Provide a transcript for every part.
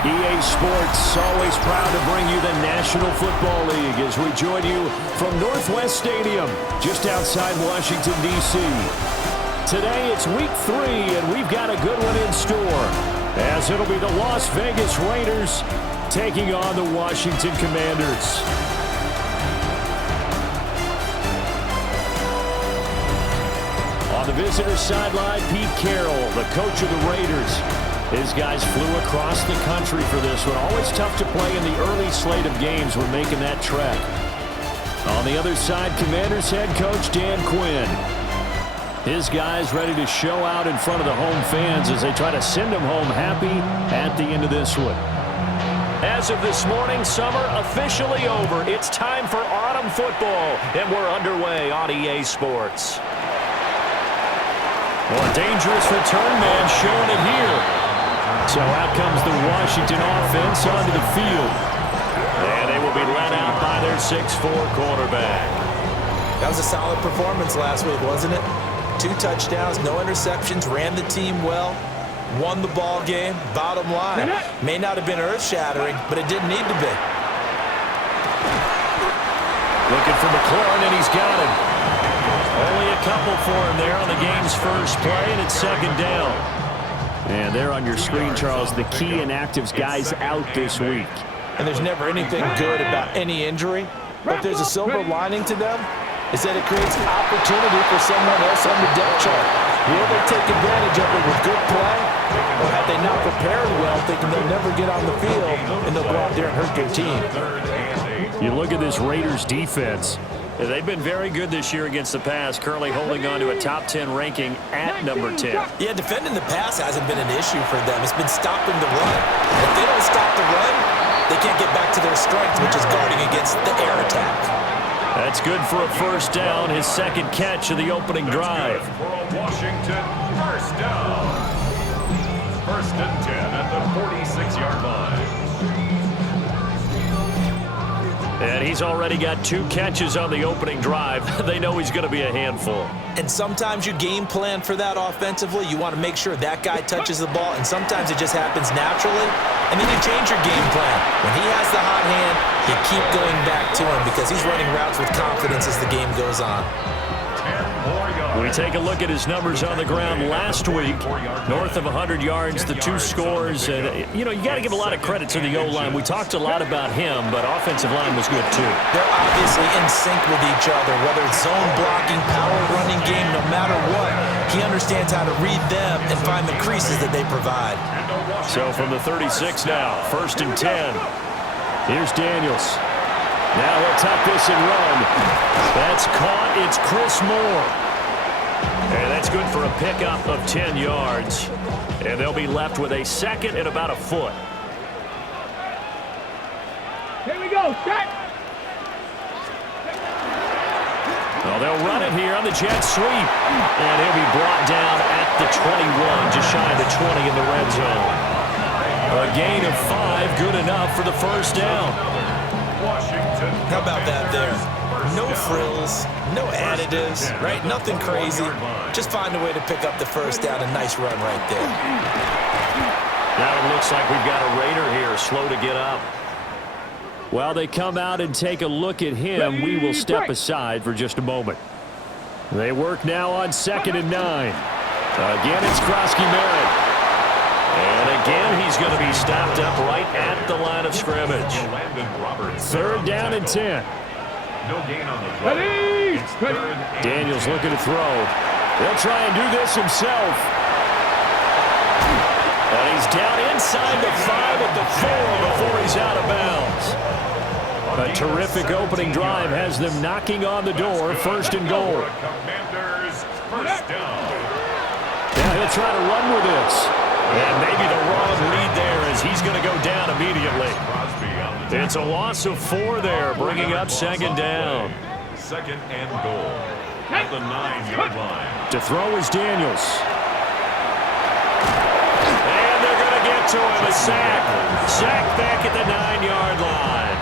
EA Sports, always proud to bring you the National Football League as we join you from Northwest Stadium, just outside Washington, D.C. Today, it's Week 3, and we've got a good one in store, as it'll be the Las Vegas Raiders taking on the Washington Commanders. On the visitor sideline, Pete Carroll, the coach of the Raiders. His guys flew across the country for this one. Always tough to play in the early slate of games when making that trek. On the other side, Commanders head coach Dan Quinn. His guys ready to show out in front of the home fans as they try to send them home happy at the end of this one. As of this morning, summer officially over. It's time for autumn football, and we're underway on EA Sports. Well, a dangerous return man showing it here. So out comes the Washington offense onto the field. And they will be led out by their 6'4" quarterback. That was a solid performance last week, wasn't it? 2 touchdowns, no interceptions, ran the team well, won the ball game. Bottom line, may not have been earth-shattering, but it didn't need to be. Looking for McLaurin, and he's got him. Only a couple for him there on the game's first play, and it's second down. And there on your screen, Charles, the key inactives guys out this week. And there's never anything good about any injury, but there's a silver lining to them, is that it creates an opportunity for someone else on the depth chart. Will they take advantage of it with good play, or have they not prepared well, thinking they'll never get on the field, and they'll go out there and hurt their team? You look at this Raiders defense. They've been very good this year against the pass, currently holding on to a top 10 ranking at number 10. Yeah, defending the pass hasn't been an issue for them. It's been stopping the run. If they don't stop the run, they can't get back to their strength, which is guarding against the air attack. That's good for a first down, his second catch of the opening drive. For a Washington first down. First and 10 at the 46-yard line. And he's already got 2 catches on the opening drive. They know he's going to be a handful. And sometimes you game plan for that offensively. You want to make sure that guy touches the ball, and sometimes it just happens naturally. And then you change your game plan. When he has the hot hand, you keep going back to him because he's running routes with confidence as the game goes on. We take a look at his numbers on the ground last week. North of 100 yards, the 2 scores. And, you know, you got to give a lot of credit to the O-line. We talked a lot about him, but offensive line was good, too. They're obviously in sync with each other, whether it's zone blocking, power running game, no matter what. He understands how to read them and find the creases that they provide. So from the 36 now, first and 10. Here's Daniels. Now he'll tuck this and run. That's caught. It's Chris Moore. And that's good for a pickup of 10 yards. And they'll be left with a second and about a foot. Here we go, set. Well, they'll run it here on the jet sweep. And he'll be brought down at the 21, just shy of the 20 in the red zone. A gain of 5, good enough for the first down. How about that there? No frills, no additives, right? Nothing crazy. Just find a way to pick up the first down. A nice run right there. Now it looks like we've got a Raider here, slow to get up. While they come out and take a look at him, we will step aside for just a moment. They work now on 2nd and 9. Again, it's Krosky-Merritt. And again, he's going to be stopped up right at the line of scrimmage. 3rd down and 10. No gain on the play. It's 3rd and Daniels looking to throw. He'll try and do this himself. And he's down inside the 5 at the 4 before he's out of bounds. A terrific opening drive has them knocking on the door, 1st and goal. Commanders first down. Now he'll try to run with this. And maybe the wrong lead there as he's going to go down immediately. It's a loss of 4 there, bringing up 2nd down. 2nd and goal at the 9-yard line. To throw is Daniels. And they're going to get to him, a sack. Sack back at the 9-yard line.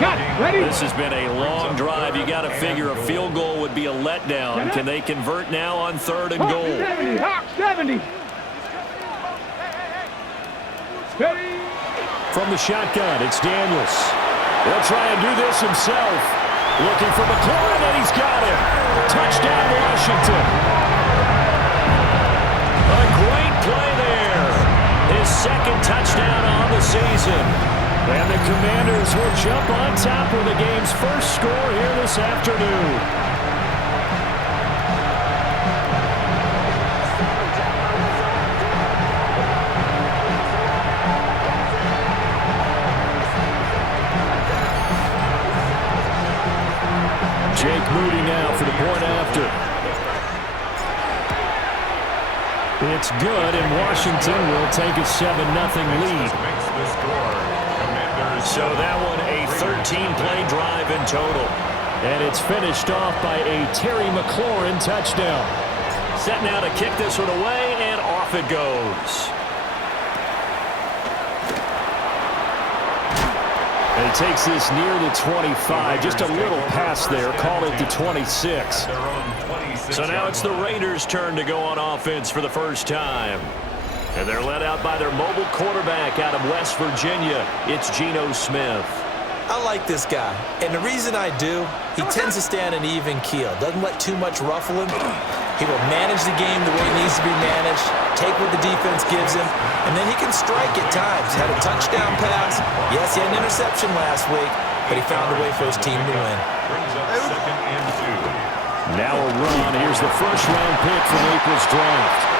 Got it, ready. This has been a long drive. You got to figure a field goal would be a letdown. Can they convert now on 3rd and goal? 70, Hawk 70. Ready. From the shotgun, it's Daniels. He'll try and do this himself. Looking for McLaurin, and he's got him. Touchdown, Washington. A great play there. His second touchdown on the season. And the Commanders will jump on top with the game's first score here this afternoon. Jake Moody now for the point after. It's good, and Washington will take a 7-0 lead. So that one a 13-play drive in total. And it's finished off by a Terry McLaurin touchdown. Set now to kick this one away, and off it goes. And he takes this near the 25. Just a little pass there. Call it the 26. So now it's the Raiders' turn to go on offense for the first time. And they're led out by their mobile quarterback out of West Virginia. It's Geno Smith. I like this guy, and the reason I do, he tends to stay on an even keel. Doesn't let too much ruffle him. He will manage the game the way it needs to be managed, take what the defense gives him, and then he can strike at times. Had a touchdown pass. Yes, he had an interception last week, but he found a way for his team to win. Now a run. Here's the first-round pick from April's draft.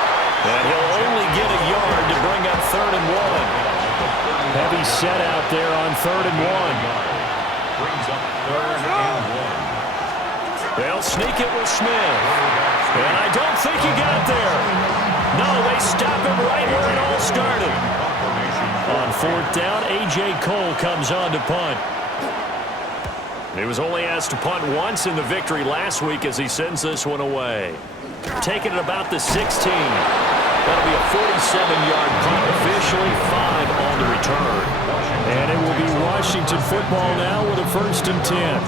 And he'll only get a yard to bring up 3rd and 1. Heavy set out there on 3rd and 1. Brings up 3rd and 1. They'll sneak it with Smith. And I don't think he got there. No, they stop him right where it all started. On 4th down, A.J. Cole comes on to punt. He was only asked to punt once in the victory last week as he sends this one away. Taking it about the 16. That'll be a 47-yard punt, officially 5 on the return. And it will be Washington football now with a 1st and 10.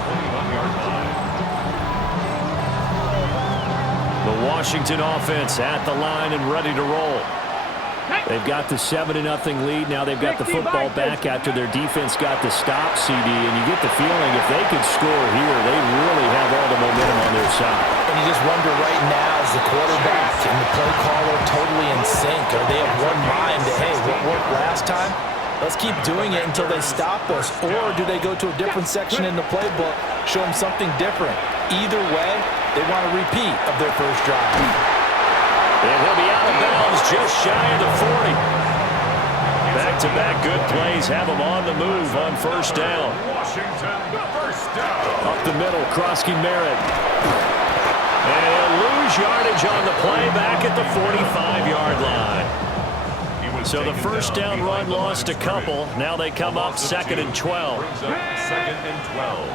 The Washington offense at the line and ready to roll. They've got the 7-0 lead. Now they've got the football back after their defense got the stop, CD. And you get the feeling if they could score here, they really have all the momentum on their side. And you just wonder right now, is the quarterback and the play caller totally in sync? Are they of one mind that, hey, what worked last time? Let's keep doing it until they stop us. Or do they go to a different section in the playbook, show them something different? Either way, they want a repeat of their first drive. And he'll be out of bounds just shy of the 40. Back-to-back good plays have him on the move on 1st down. Washington, 1st down. Up the middle, Krosky Merritt. And he'll lose yardage on the play back at the 45-yard line. So the 1st down run lost a couple. Now they come up 2nd and 12. 2nd and 12.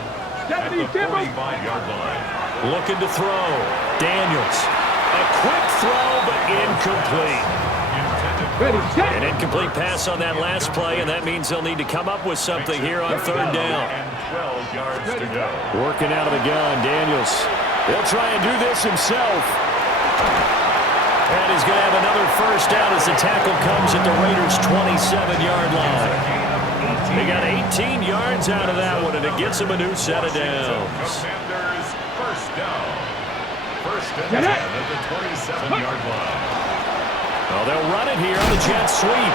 At the 45-yard line. Looking to throw. Daniels. A quick throw, but incomplete. Ready, set. An incomplete pass on that last play, and that means they'll need to come up with something here on 3rd down. And 12 yards to go. Working out of the gun, Daniels. He'll try and do this himself. And he's going to have another 1st down as the tackle comes at the Raiders' 27-yard line. They got 18 yards out of that one, and it gets him a new set of downs. Commanders, 1st down. 1st and 10 at the 27-yard line. Well, they'll run it here on the jet sweep.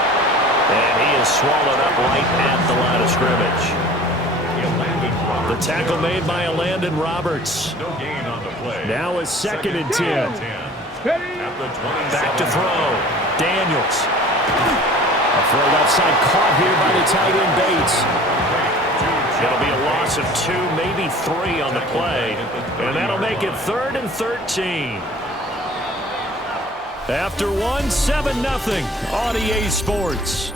And he is swallowed up right at the line of scrimmage. The tackle made by Landon Roberts. No gain on the play. Now it's 2nd and 10. Back to throw. Daniels. A throw left side caught here by the tight end Bates. It'll be a loss of 2, maybe 3 on the play. And that'll make it 3rd and 13. After one, 7-0 on EA Sports.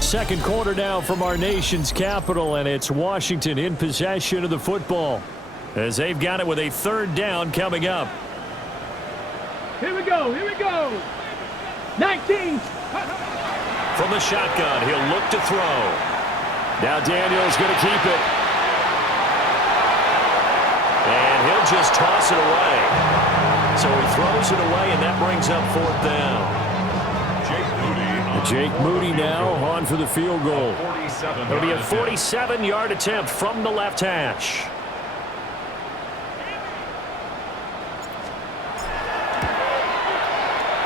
Second quarter now from our nation's capital, and it's Washington in possession of the football as they've got it with a 3rd down coming up. Here we go. 19. From the shotgun, he'll look to throw. Now Daniel's going to keep it. And he'll just toss it away. So he throws it away, and that brings up 4th down. Jake Moody now on for the field goal. It'll be a 47-yard attempt from the left hash.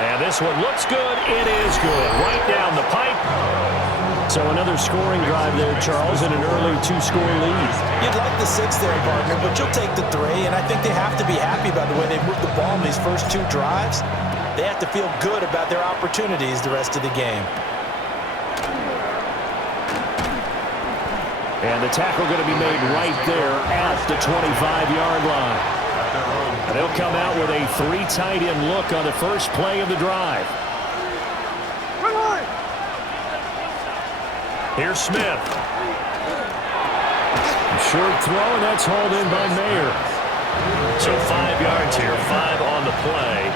And this one looks good. It is good. Right down the pipe. So another scoring drive there, Charles, and an early 2-score lead. You'd like the 6 there, partner, but you'll take the 3, and I think they have to be happy about the way they moved the ball in these first 2 drives. They have to feel good about their opportunities the rest of the game. And the tackle going to be made right there at the 25-yard line. And they'll come out with a 3 tight end look on the first play of the drive. Here's Smith. Short throw, and that's hauled in by Mayer. So 5 yards here, 5 on the play.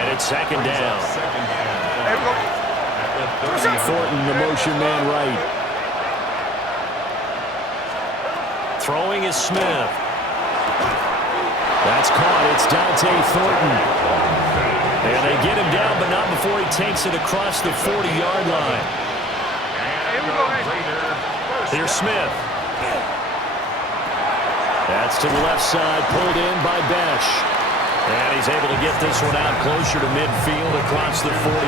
And it's 2nd down. Thornton, the motion man right. Throwing is Smith. That's caught. It's Dante Thornton. And they get him down, but not before he takes it across the 40-yard line. Here's Smith. That's to the left side, pulled in by Besh. And he's able to get this one out closer to midfield across the 45.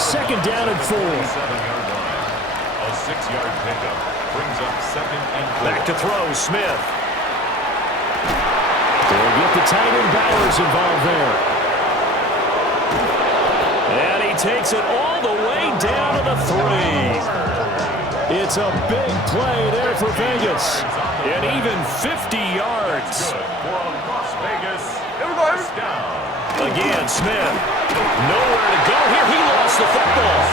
2nd down and 4. A 6-yard pickup brings up 2nd and 4. Back to throw, Smith. They'll get the tight end Bowers involved there. And he takes it all the way down to the 3. It's a big play there for Vegas. And even 50 yards. Again, Smith. Nowhere to go here. He lost the football.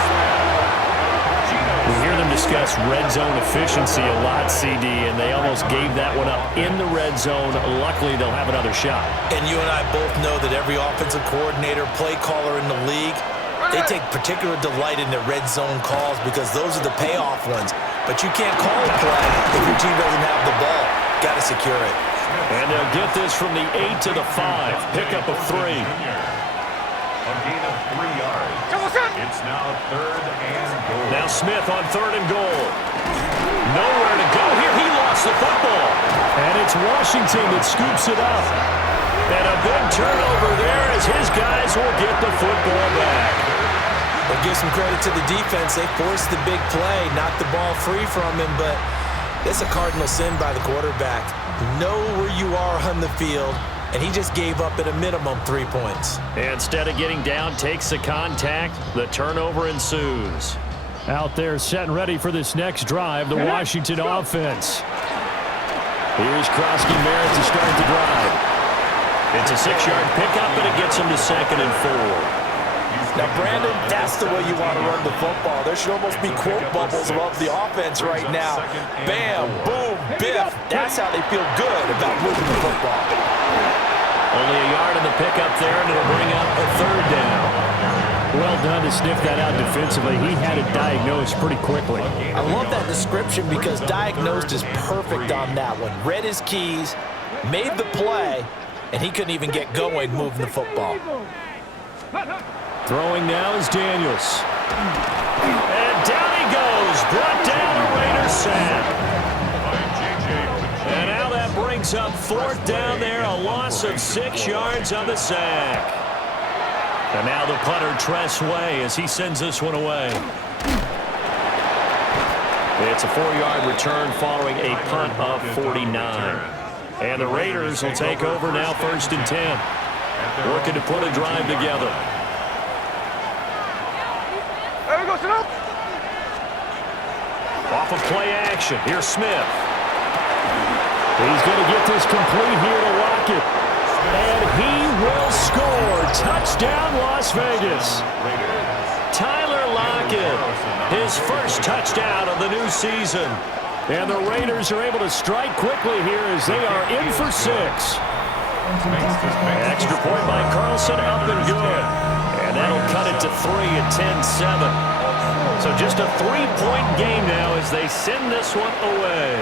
We hear them discuss red zone efficiency a lot, CD, and they almost gave that one up in the red zone. Luckily, they'll have another shot. And you and I both know that every offensive coordinator, play caller in the league, they take particular delight in their red zone calls because those are the payoff ones. But you can't call a play if your team doesn't have the ball. Got to secure it. And they'll get this from the 8 to the 5. Pickup of 3. A gain of 3 yards. It's now 3rd and goal. Now Smith on 3rd and goal. Nowhere to go here. He lost the football. And it's Washington that scoops it up. And a big turnover there as his guys will get the football back. We'll give some credit to the defense. They forced the big play, knocked the ball free from him, but it's a cardinal sin by the quarterback. Know where you are on the field, and he just gave up at a minimum 3 points. Instead of getting down, takes the contact. The turnover ensues. Out there set and ready for this next drive, the Washington offense. Here's Krosky Merritt to start the drive. It's a 6-yard pickup, and it gets him to 2nd and 4. Now, Brandon, that's the way you want to run the football. There should almost be quote bubbles above the offense right now. Bam, boom, biff. That's how they feel good about moving the football. Only a yard in the pickup there, and it'll bring up a 3rd down. Well done to sniff that out defensively. He had it diagnosed pretty quickly. I love that description because diagnosed is perfect on that one. Read his keys, made the play, and he couldn't even get going moving the football. Throwing now is Daniels. And down he goes. Brought down a Raider sack. And now that brings up 4th down there. A loss of 6 yards on the sack. And now the punter, Tress Way, as he sends this one away. It's a 4-yard return following a punt of 49. And the Raiders will take over now 1st and 10. Working to put a drive together. Off of play action. Here's Smith. He's going to get this complete here to Lockett. And he will score. Touchdown, Las Vegas. Tyler Lockett, his first touchdown of the new season. And the Raiders are able to strike quickly here as they are in for 6. Extra point by Carlson, up and good. And that'll cut it to 3 at 10-7. So just a 3-point game now as they send this one away.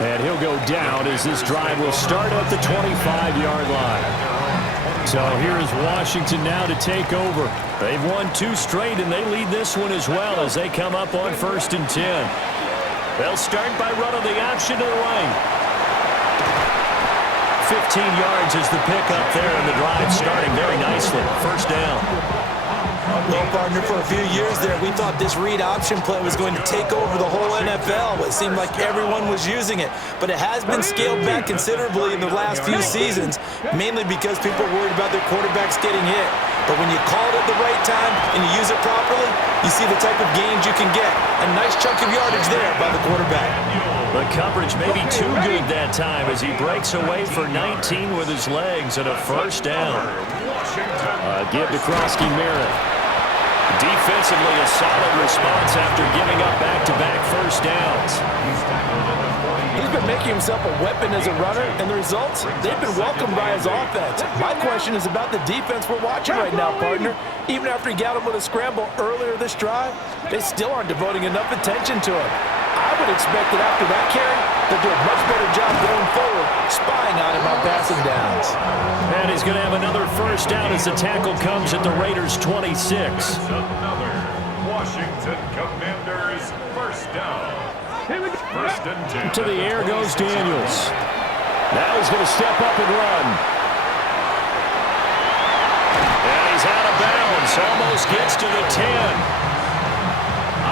And he'll go down as this drive will start at the 25-yard line. So here is Washington now to take over. They've won 2 straight, and they lead this one as well as they come up on 1st and 10. They'll start by running the option to the right. 15 yards is the pickup there, and the drive starting very nicely. First down. Well, partner, for a few years there, we thought this read option play was going to take over the whole NFL. It seemed like everyone was using it. But it has been scaled back considerably in the last few seasons, mainly because people are worried about their quarterbacks getting hit. But when you call it at the right time and you use it properly, you see the type of gains you can get. A nice chunk of yardage there by the quarterback. The coverage may be too good that time as he breaks away for 19 with his legs and a first down. Give to Krosky-Merritt. Defensively, a solid response after giving up back-to-back first downs. He's been making himself a weapon as a runner, and the results, they've been welcomed by his offense. My question is about the defense we're watching right now, partner. Even after he got him with a scramble earlier this drive, they still aren't devoting enough attention to him. I would expect that after that carry, they'll do a much better job going forward, spying on him on passing downs. And he's going to have another first down as the tackle comes at the Raiders' 26. Another Washington Commanders first down. First and 10. To the air goes Daniels. Now he's going to step up and run. And he's out of bounds. Almost gets to the 10.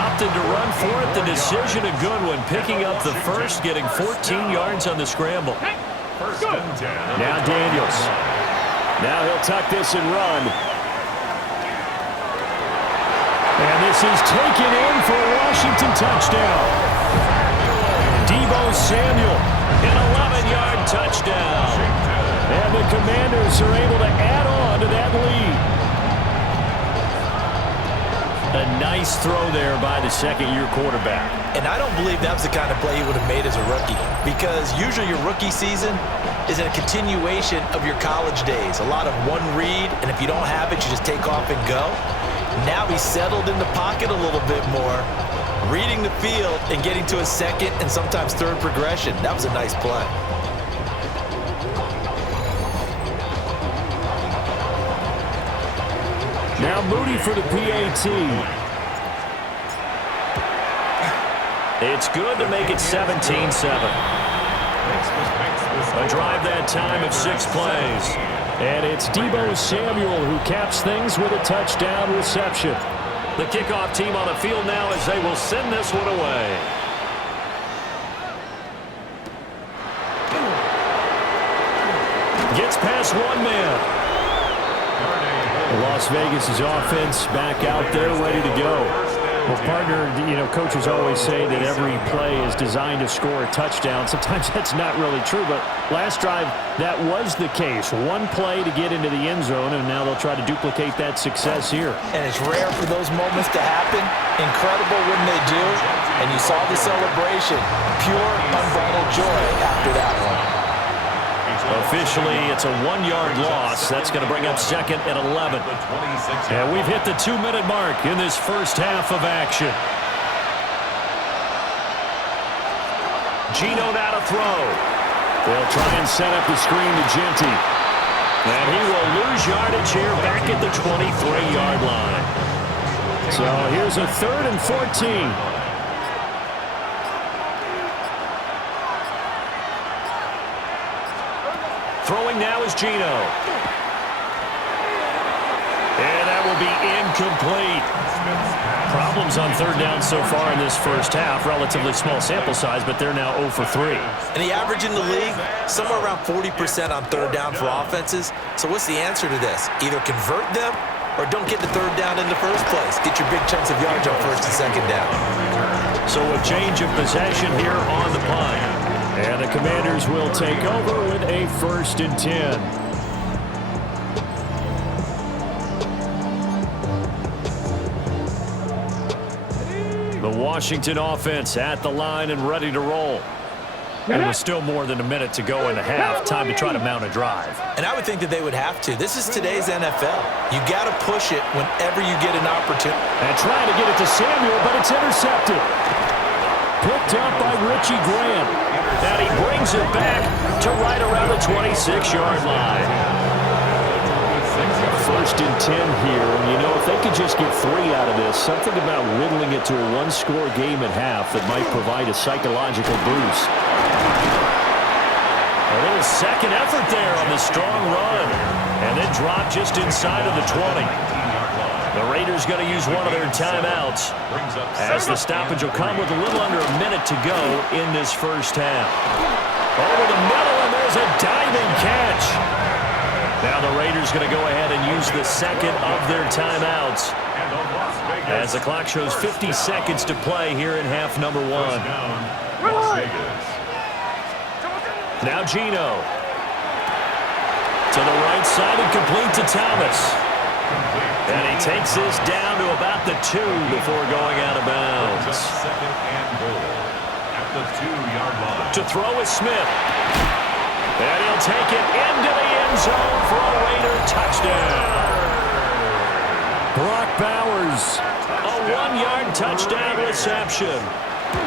Opted to run for it. The decision a good one. Picking up the first, getting 14 yards on the scramble. First and 10. Now Daniels. Now he'll tuck this and run. And this is taken in for a Washington touchdown. Deebo Samuel, an 11-yard touchdown. And the Commanders are able to add on to that lead. A nice throw there by the second-year quarterback. And I don't believe that was the kind of play he would have made as a rookie, because usually your rookie season is a continuation of your college days. A lot of one read, and if you don't have it, you just take off and go. Now he's settled in the pocket a little bit more, reading the field and getting to a second and sometimes third progression. That was a nice play. Now Moody for the PAT. It's good to make it 17-7. A drive that time of 6 plays. And it's Deebo Samuel who caps things with a touchdown reception. The kickoff team on the field now as they will send this one away. Gets past one man. Las Vegas' offense back out there ready to go. Well, partner, coaches always say that every play is designed to score a touchdown. Sometimes that's not really true, but last drive, that was the case. One play to get into the end zone, and now they'll try to duplicate that success here. And it's rare for those moments to happen. Incredible when they do. And you saw the celebration. Pure, unbridled joy after that one. Officially, it's a 1-yard loss. That's going to bring up second and 11. And we've hit the 2-minute mark in this first half of action. Geno now to throw. They'll try and set up the screen to Genty. And he will lose yardage here back at the 23-yard line. So here's a 3rd and 14. Throwing now is Geno. And that will be incomplete. Problems on 3rd down so far in this first half. Relatively small sample size, but they're now 0 for 3. And the average in the league, somewhere around 40% on 3rd down for offenses. So what's the answer to this? Either convert them or don't get the 3rd down in the first place. Get your big chunks of yardage on 1st and 2nd down. So a change of possession here on the punt. And the Commanders will take over with a 1st and 10. The Washington offense at the line and ready to roll. And with still more than a minute to go in the half, time to try to mount a drive. And I would think that they would have to. This is today's NFL. You got to push it whenever you get an opportunity. And trying to get it to Samuel, but it's intercepted. Picked up by Richie Graham. And he brings it back to right around the 26-yard line. 1st and 10 here. And, you know, if they could just get 3 out of this, something about whittling it to a one-score game at half that might provide a psychological boost. A little second effort there on the strong run. And then drop just inside of the 20. The Raiders going to use one of their timeouts as the stoppage will come with a little under a minute to go in this first half. Over the middle, and there's a diving catch. Now the Raiders going to go ahead and use the second of their timeouts as the clock shows 50 seconds to play here in half number 1. Now Geno. To the right side and complete to Thomas. And he takes this down to about the 2 before going out of bounds. Second and goal at the 2-yard line. To throw is Smith. And he'll take it into the end zone for a Raider touchdown. Brock Bowers, a 1-yard touchdown reception.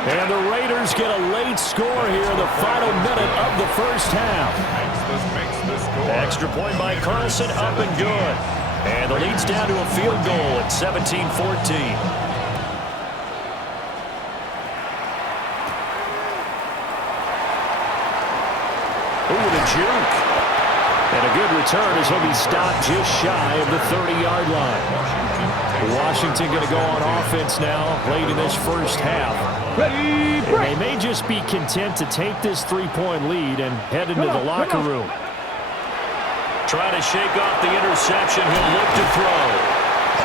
And the Raiders get a late score here in the final minute of the first half. Extra point by Carlson, up and good. And the lead's down to a field goal at 17-14. Ooh, the juke. And a good return as he'll be stopped just shy of the 30-yard line. Washington going to go on offense now late in this first half. And they may just be content to take this 3-point lead and head into the locker room. Trying to shake off the interception. He'll look to throw.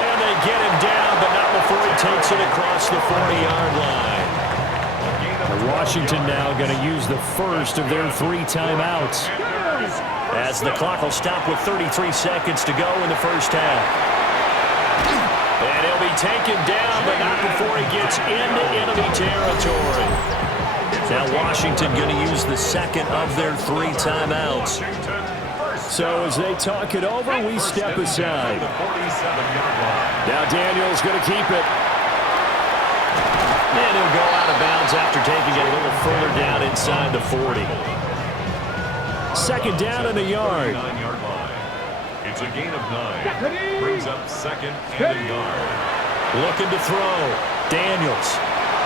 And they get him down, but not before he takes it across the 40-yard line. Washington now going to use the first of their 3 timeouts as the clock will stop with 33 seconds to go in the first half. And he'll be taken down, but not before he gets into enemy territory. Now Washington going to use the second of their 3 timeouts. So as they talk it over, we step aside. Now Daniel's going to keep it. And he'll go out of bounds after taking it a little further down inside the 40. Second down and a yard. It's a gain of 9. Brings up second and a yard. Looking to throw. Daniels.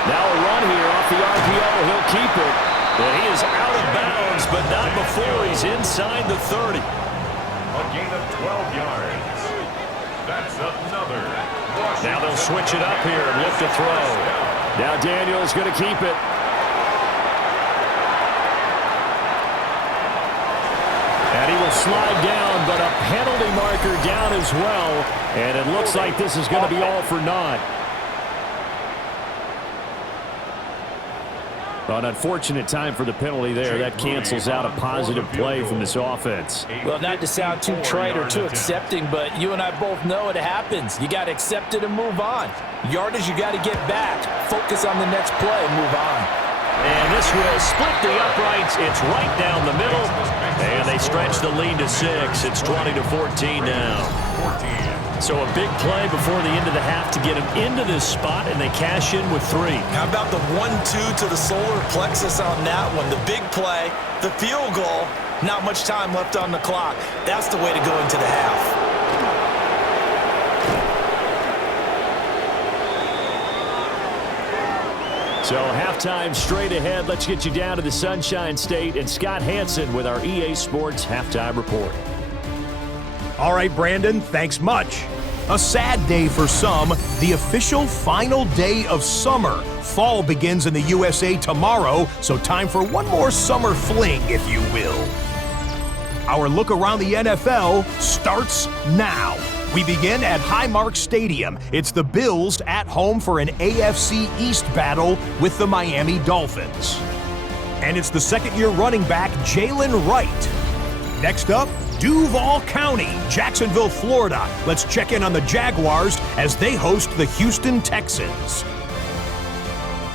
Now a run here off the RPO. He'll keep it. And he is out of bounds, but not before he's inside the 30. A gain of 12 yards. That's another. Now they'll switch it up here and look to throw. Now Daniel's going to keep it. And he will slide down, but a penalty marker down as well. And it looks like this is going to be all for naught. An unfortunate time for the penalty there. That cancels out a positive play from this offense. Well, not to sound too trite or too accepting, but you and I both know it happens. You got to accept it and move on. Yardage, you got to get back. Focus on the next play and move on. And this will split the uprights. It's right down the middle. And they stretch the lead to 6. It's 20-14 now. So a big play before the end of the half to get him into this spot, and they cash in with 3. How about the 1-2 to the solar plexus on that one? The big play, the field goal, not much time left on the clock. That's the way to go into the half. So halftime straight ahead. Let's get you down to the Sunshine State and Scott Hansen with our EA Sports Halftime Report. All right, Brandon, thanks much. A sad day for some, the official final day of summer. Fall begins in the USA tomorrow, so time for one more summer fling, if you will. Our look around the NFL starts now. We begin at Highmark Stadium. It's the Bills at home for an AFC East battle with the Miami Dolphins. And it's the second-year running back, Jalen Wright. Next up, Duval County, Jacksonville, Florida. Let's check in on the Jaguars as they host the Houston Texans.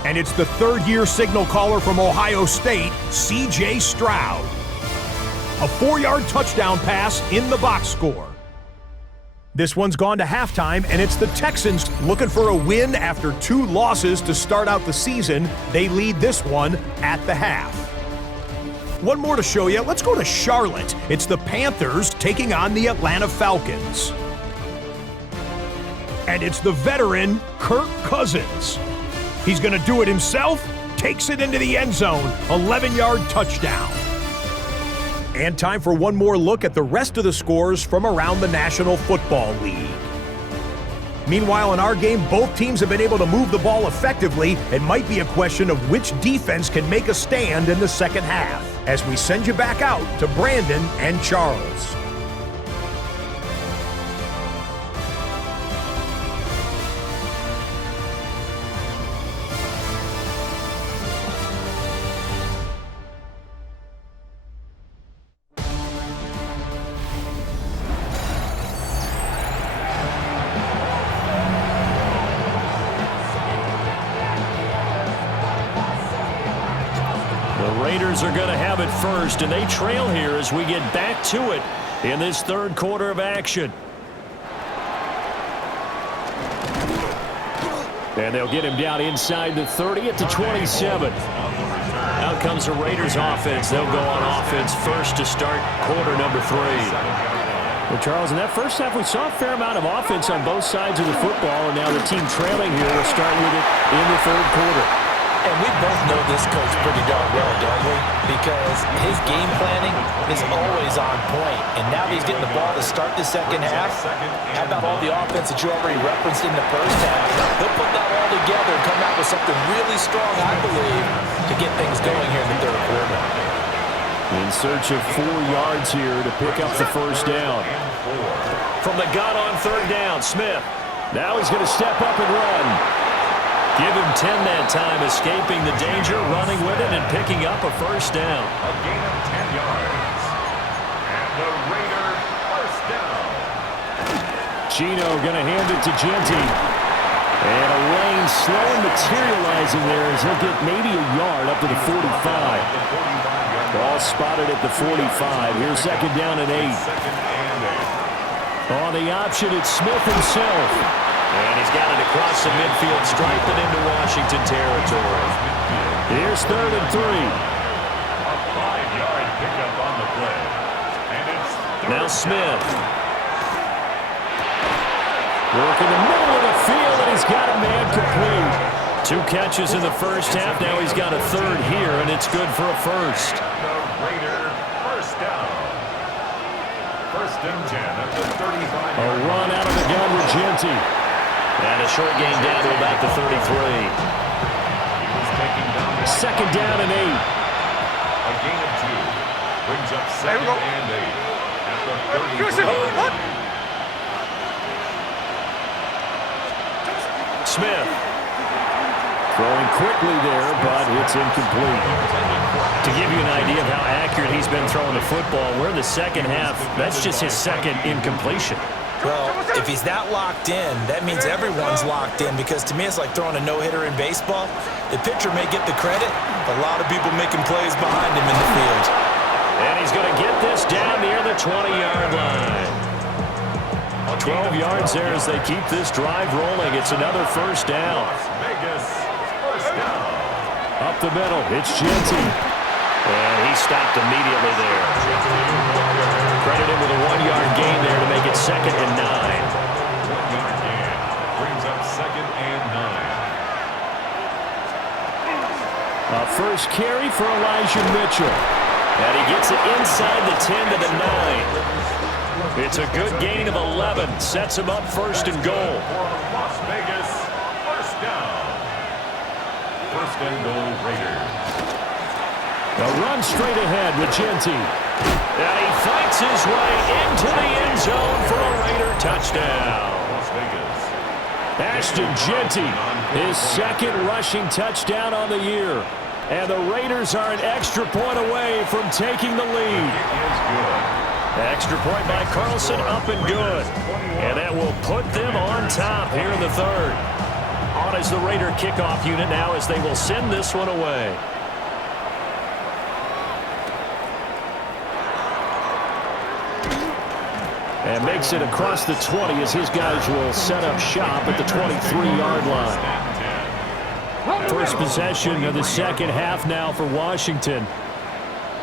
And it's the third-year signal caller from Ohio State, C.J. Stroud. A 4-yard touchdown pass in the box score. This one's gone to halftime, and it's the Texans looking for a win after 2 losses to start out the season. They lead this one at the half. One more to show you. Let's go to Charlotte. It's the Panthers taking on the Atlanta Falcons. And it's the veteran Kirk Cousins. He's going to do it himself, takes it into the end zone, 11-yard touchdown. And time for one more look at the rest of the scores from around the National Football League. Meanwhile, in our game, both teams have been able to move the ball effectively. It might be a question of which defense can make a stand in the second half, as we send you back out to Brandon and Charles. Raiders are going to have it first, and they trail here as we get back to it in this third quarter of action. And they'll get him down inside the 30 at the 27. Out comes the Raiders offense. They'll go on offense first to start quarter number 3. Well, Charles, in that first half, we saw a fair amount of offense on both sides of the football, and now the team trailing here will start with it in the third quarter. And we both know this coach pretty darn well, don't we? Because his game planning is always on point. And now he's getting the ball to start the second half. How about all the offense that you already referenced in the first half? He'll put that all together and come out with something really strong, I believe, to get things going here in the third quarter. In search of 4 yards here to pick up the first down. From the gun on third down, Smith. Now he's going to step up and run. Give him 10 that time, escaping the danger, running with it, and picking up a first down. A gain of 10 yards. And the Raider first down. Gino going to hand it to Genty. And a lane slow materializing there as he'll get maybe a yard up to the 45. Ball spotted at the 45. Here's second down and 8. On the option, it's Smith himself. And he's got it across the midfield, striping into Washington territory. Here's third and 3. A 5-yard pickup on the play. And it's now Smith. Working the middle of the field, and he's got a man complete. 2 catches in the first half. Now he's got a third here, and it's good for a first. the Raider first down. First and 10 at the 35. A run out of the gun with Genty. And a short gain down to about the 33. Second down and 8. A gain of 2. Brings up second and 8 at the 35. Smith. Throwing quickly there, but it's incomplete. To give you an idea of how accurate he's been throwing the football, we're in the second half. That's just his second incompletion. Well, if he's that locked in, that means everyone's locked in, because to me it's like throwing a no-hitter in baseball. The pitcher may get the credit, but a lot of people making plays behind him in the field. And he's going to get this down near the 20-yard line. 12 yards there as they keep this drive rolling. It's another first down. Vegas first down. Up the middle, it's Genty. And he stopped immediately there. Credit him with a 1-yard gain there to make it second and 9. 1-yard gain brings up second and 9. A first carry for Elijah Mitchell. And he gets it inside the 10 to the 9. It's a good gain of 11. Sets him up first and goal. For Las Vegas, first down. First and goal, Raiders. A run straight ahead with Genty. And he fights his way into the end zone for a Raider touchdown. Las Vegas. Ashton Genty, his second rushing touchdown on the year. And the Raiders are an extra point away from taking the lead. It is good. Extra point by Carlson, up and good. And that will put them on top here in the third. on as the Raider kickoff unit now as they will send this one away. And makes it across the 20 as his guys will set up shop at the 23-yard line. First possession of the second half now for Washington.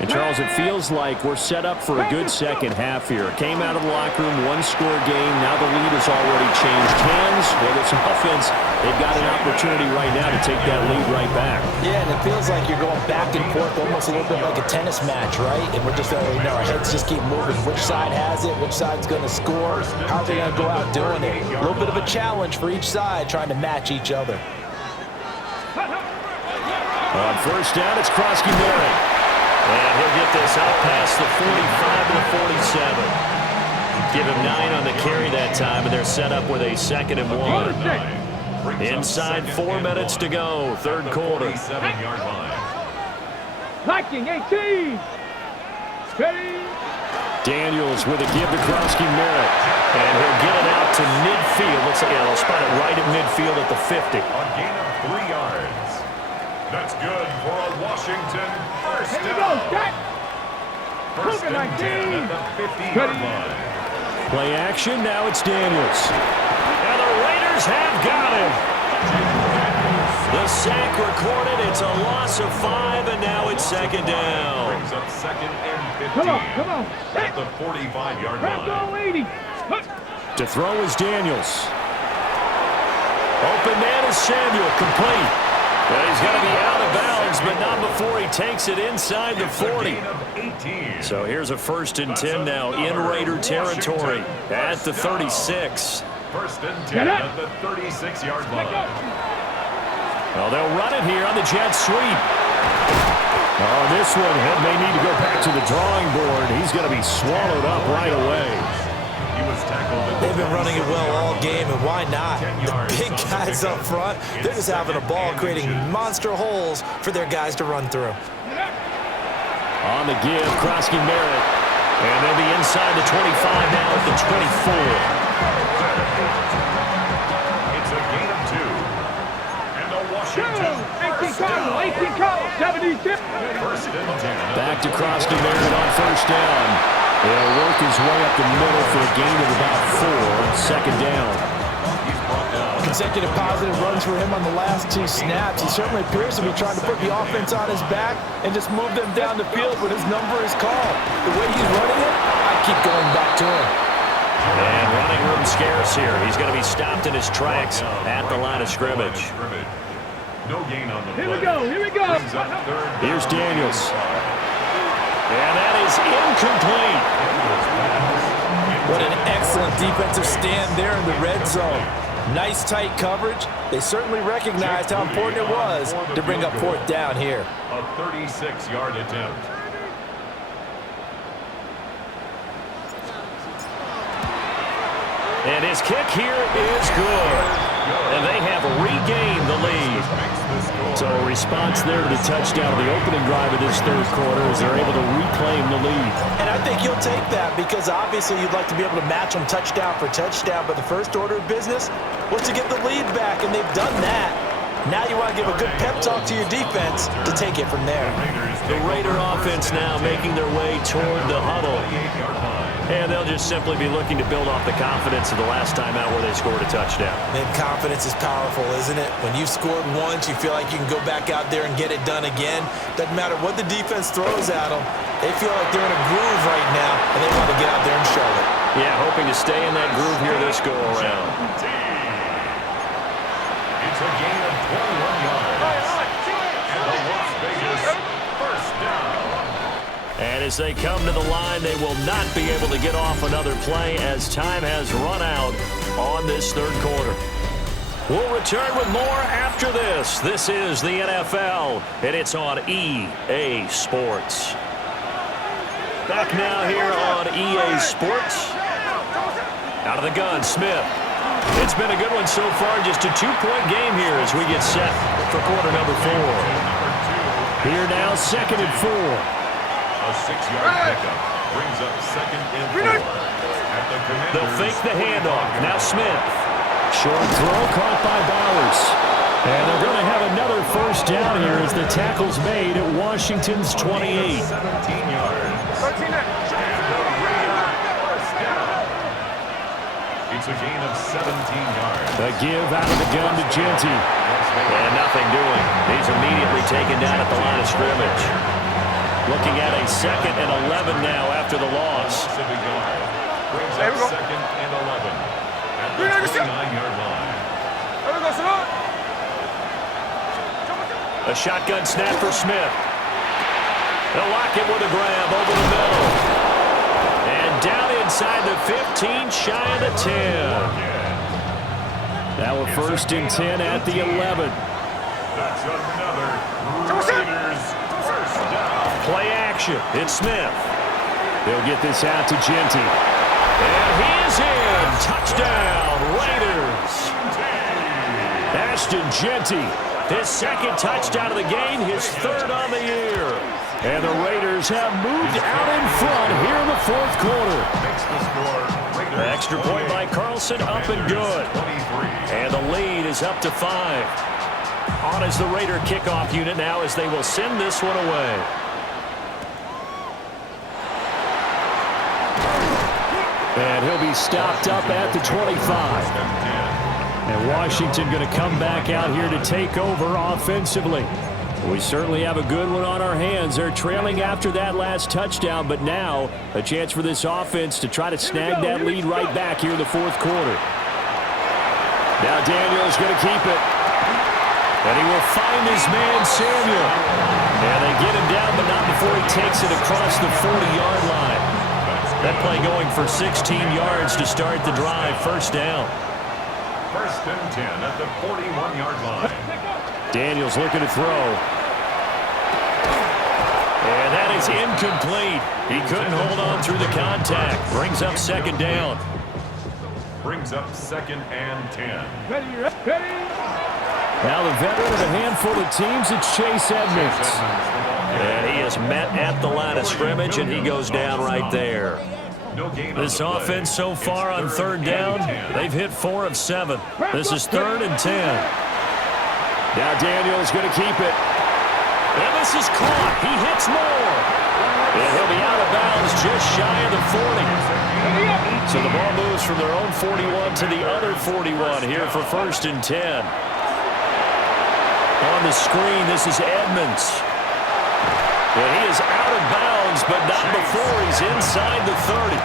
And, Charles, it feels like we're set up for a good second half here. Came out of the locker room, one-score game. Now the lead has already changed hands. Well, this offense, they've got an opportunity right now to take that lead right back. Yeah, and it feels like you're going back and forth almost a little bit like a tennis match, right? And we're just, our heads just keep moving. Which side has it? Which side's going to score? How are they going to go out doing it? A little bit of a challenge for each side trying to match each other. On first down, it's Krosky-Merritt. And he'll get this out past the 45 to the 47. Give him 9 on the carry that time, and they're set up with a 2nd and 1. Inside 4 minutes to go, third quarter. 47-yard line. Blocking 18. Ready. Daniels with a give to Krosky-Merritt. And he'll get it out to midfield. Looks like they'll spot it right at midfield at the 50. A gain of 3 yards. That's good for a Washington first Here we down. go, Jack. First and 10 at the 50-yard line. Play action, now it's Daniels. And the Raiders have got him. The sack recorded, it's a loss of 5, and now it's 2nd down. Brings up 2nd and 15. Come on. At the 45-yard Grab line. goal 80. To throw is Daniels. Open man is Samuel, complete. But he's going to be out of bounds, but not before he takes it inside the 40. So here's a 1st and 10 now in Raider territory at the 36. 1st and 10 at the 36-yard line. Well, they'll run it here on the jet sweep. Oh, this one may need to go back to the drawing board. He's going to be swallowed up right away. He was tackled. They've been running it well all game, and why not? The big guys up front, they're just having a ball, creating monster holes for their guys to run through. On the give, Krosky-Merritt. And they'll be inside the 25 now at the 24. It's a gain of 2. And a Washington 18 Cardinal, 76. 1st and 10. Back to Krosky-Merritt on first down. He'll work his way up the middle for a gain of about 4. 2nd down. Consecutive positive runs for him on the last 2 snaps. He certainly appears to be trying to put the offense on his back and just move them down the field when his number is called. The way he's running it, I keep going back to him. And running room scarce here. He's going to be stopped in his tracks at the line of scrimmage. No gain on the play. Here we go. Here's Daniels. And that is incomplete. What an excellent defensive stand there in the red zone. Nice tight coverage. They certainly recognized how important it was to bring up 4th down here. A 36-yard attempt. And his kick here is good. And they have regained the lead. So a response there to the touchdown of the opening drive of this third quarter as they're able to reclaim the lead. And I think you'll take that because obviously you'd like to be able to match them touchdown for touchdown, but the first order of business was to get the lead back, and they've done that. Now you want to give a good pep talk to your defense to take it from there. The Raider offense now making their way toward the huddle. And they'll just simply be looking to build off the confidence of the last time out where they scored a touchdown. Man, confidence is powerful, isn't it? When you've scored once, you feel like you can go back out there and get it done again. Doesn't matter what the defense throws at them. They feel like they're in a groove right now, and they want to get out there and show it. Yeah, hoping to stay in that groove here this go-around. It's a gain of 21 yards. And the Las Vegas first down. And as they come to the line, they will not be able to get off another play as time has run out on this third quarter. We'll return with more after this. This is the NFL, and it's on EA Sports. Back now here on EA Sports. Out of the gun, Smith. It's been a good one so far, just a 2-point game here as we get set for quarter number 4. Here now, 2nd and 4. A 6-yard pickup brings up 2nd and 4. At the They'll fake the handoff. Now Smith. Short throw caught by Bowers. And they're going to have another first down here as the tackle's made at Washington's 28. 17 yards. It's a gain of 17 yards. The give out of the gun to Genty. And nothing doing. He's immediately taken down at the line of scrimmage. Looking at a 2nd and 11 now after the loss. Brings up 2nd and 11 at the 29-yard line. A shotgun snap for Smith. They'll lock it with a grab over the middle. And down inside the 15, shy of the 10. Now a 1st and 10 at the 11. That's another Raiders first down. Play action. It's Smith. They'll get this out to Genty. And he is in. Touchdown, Raiders. Ashton Genty, his 2nd touchdown of the game, his 3rd on the year. And the Raiders have moved out in front here in the 4th quarter. Makes the score. Raiders Extra point by Carlson, up and good. 23. And the lead is up to 5. On is the Raider kickoff unit now as they will send this one away. And he'll be stopped up at the 25. And Washington going to come back out here to take over offensively. We certainly have a good one on our hands. They're trailing after that last touchdown, but now a chance for this offense to try to snag that lead right back here in the 4th quarter. Now Daniel's going to keep it. And he will find his man, Samuel. And they get him down, but not before he takes it across the 40-yard line. That play going for 16 yards to start the drive. First down. 1st and 10 at the 41-yard line. Daniels looking to throw. And that is incomplete. He couldn't hold on through the contact. Brings up 2nd down. Brings up 2nd and 10. Ready. Now the veteran of a handful of teams, it's Chase Edmonds. And he is met at the line of scrimmage, and he goes down right there. No gain on This the play. offense so far on 3rd down, they've hit 4 of 7. This is 3rd and 10. Now Daniel's going to keep it. And this is caught. He hits more. And he'll be out of bounds just shy of the 40. So the ball moves from their own 41 to the other 41 here for 1st and 10. On the screen, this is Edmonds. And he is out of bounds, but not before he's inside the 30.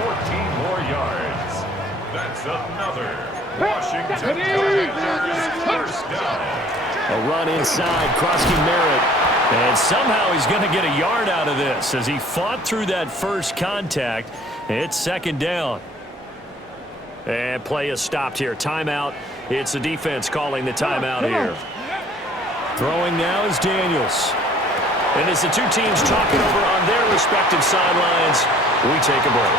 14 more yards. That's another Washington first down. A run inside, Krosky Merritt. And somehow he's going to get a yard out of this as he fought through that first contact. It's 2nd down. And play is stopped here. Timeout. It's the defense calling the timeout here. Throwing now is Daniels. And as the two teams talk it over on their respective sidelines, we take a break.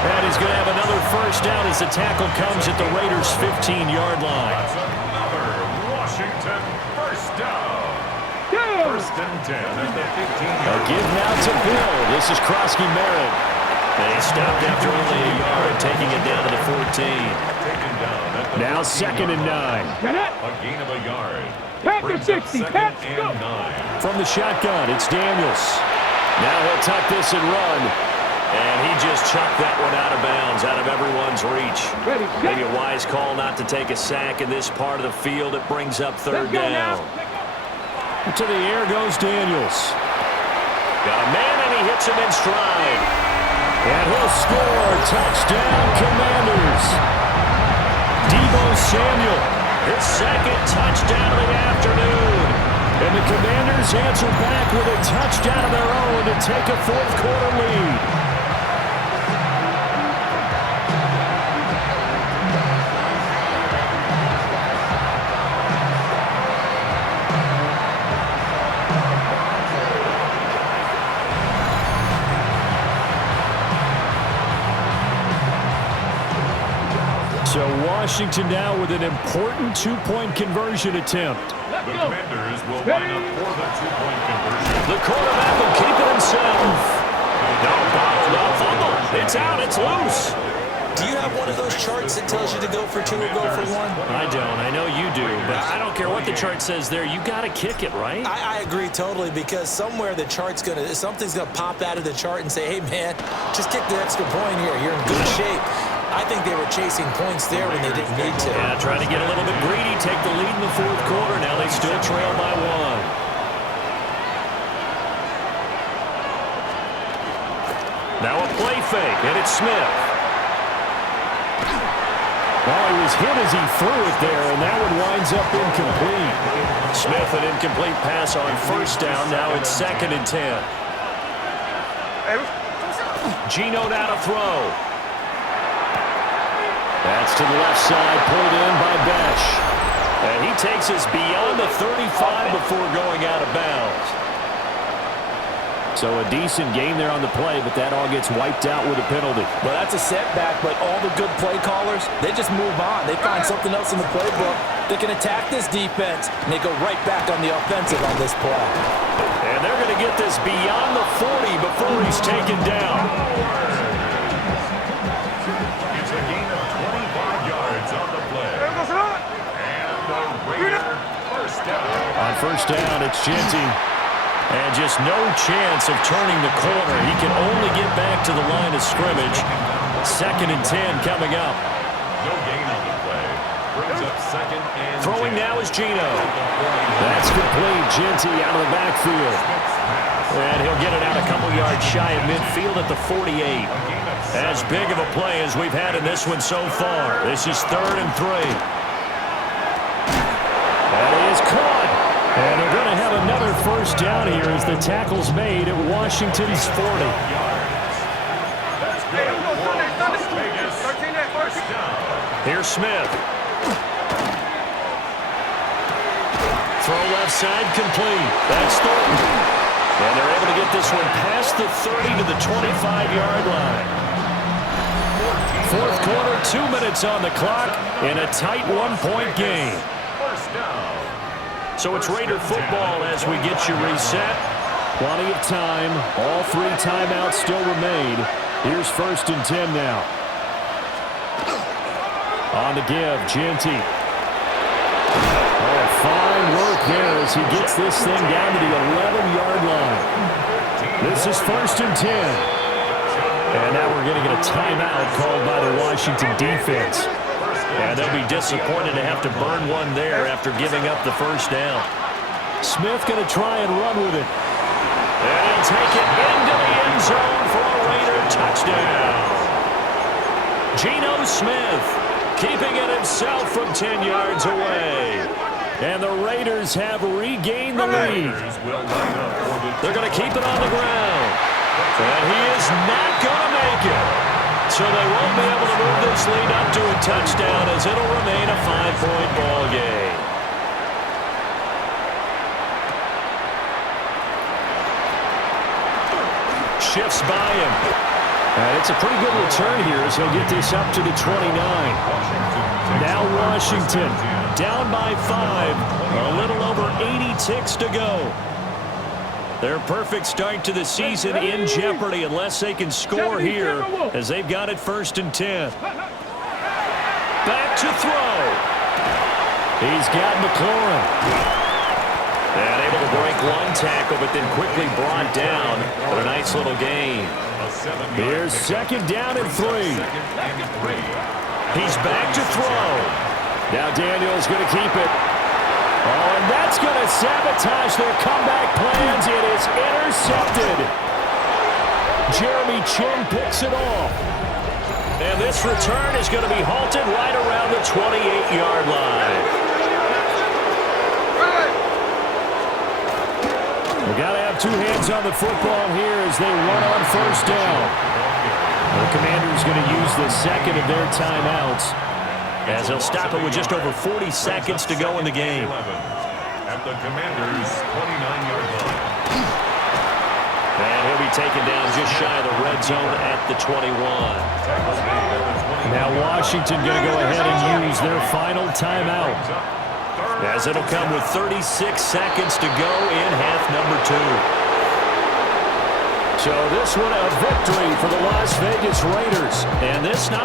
And he's going to have another first down as the tackle comes at the Raiders' 15-yard line. That's another Washington first down. 1st and 10 at the 15-yard A give now to Bill. This is Krosky Merritt. And he stopped after only a yard, taking it down to the 14. Taken down at the Now 2nd and 9. A gain of a yard. Pack to Brings up 60. 2nd Pack, and go. 9. From the shotgun, it's Daniels. Now he'll tuck this and run. And he just chucked that one out of bounds, out of everyone's reach. Ready, Maybe a wise call not to take a sack in this part of the field. It brings up 3rd down. To the air goes Daniels. Got a man, and he hits him in stride. And he'll score. Touchdown, Commanders. Deebo Samuel, his 2nd touchdown of the afternoon. And the Commanders answer back with a touchdown of their own to take a 4th quarter lead. So Washington now with an important 2-point conversion attempt. The Commanders will line up for the 2-point conversion. The quarterback will keep it himself. No bobble, no fumble. It's out, it's loose. Do you have one of those charts that tells you to go for 2 or go for 1? I don't. I know you do, but I don't care what the chart says there. You got to kick it, right? I agree totally, because somewhere the chart's something's gonna pop out of the chart and say, hey man, just kick the extra point here. You're in good shape. I think they were chasing points there when they didn't need to. Yeah, trying to get a little bit greedy, take the lead in the fourth quarter. Now they still trail by 1. Now a play fake, and it's Smith. Well, he was hit as he threw it there, and that one winds up incomplete. Smith, an incomplete pass on first down. Now it's 2nd and 10. Geno now to throw. That's to the left side, pulled in by Besh. And he takes us beyond the 35 before going out of bounds. So a decent game there on the play, but that all gets wiped out with a penalty. Well, that's a setback, but all the good play callers, they just move on. They find something else in the playbook. They can attack this defense, and they go right back on the offensive on this play. And they're going to get this beyond the 40 before he's taken down. It's a gain of 25 yards on the play. And the Raiders first down. On first down, it's Genty. And just no chance of turning the corner. He can only get back to the line of scrimmage. 2nd and 10 coming up. No gain on the play. Brings up 2nd and 10. Throwing now is Geno. That's complete. Genty out of the backfield. And he'll get it out a couple yards shy of midfield at the 48. As big of a play as we've had in this one so far. This is 3rd and 3. That is caught. And they're going to have another first down here as the tackle's made at Washington's 40. Here's Smith. Throw left side complete. That's Thornton. And they're able to get this one past the 30 to the 25-yard line. Fourth quarter, 2 minutes on the clock in a tight 1-point game. First down. So it's Raider football as we get you reset. Plenty of time. All 3 timeouts still remain. Here's 1st and 10 now. On the give, Genty. Oh, fine work there as he gets this thing down to the 11-yard line. This is 1st and 10. And now we're going to get a timeout called by the Washington defense. And they'll be disappointed to have to burn one there after giving up the first down. Smith going to try and run with it. And he'll take it into the end zone for a Raider touchdown. Geno Smith keeping it himself from 10 yards away. And the Raiders have regained the lead. They're going to keep it on the ground. And he is not going to make it. So they won't be able to move this lead up to a touchdown as it'll remain a 5-point ball game. Shifts by him. And it's a pretty good return here as he'll get this up to the 29. Now Washington down by 5. A little over 80 ticks to go. Their perfect start to the season in jeopardy unless they can score here as they've got it 1st and 10. Back to throw. He's got McLaurin. And able to break one tackle, but then quickly brought down. But a nice little gain. Here's 2nd down and 3. He's back to throw. Now Daniel's going to keep it. Oh, and that's going to sabotage their comeback plans. It is intercepted. Jeremy Chin picks it off. And this return is going to be halted right around the 28-yard line. We got to have 2 hands on the football here as they run on first down. The Commanders going to use the 2nd of their timeouts as he'll stop it with just over 40 seconds to go in the game. At the Commanders' 29-yard line. And he'll be taken down just shy of the red zone at the 21. Now Washington going to go ahead and use their final timeout. As it'll come with 36 seconds to go in half number 2. So this one a victory for the Las Vegas Raiders. And this not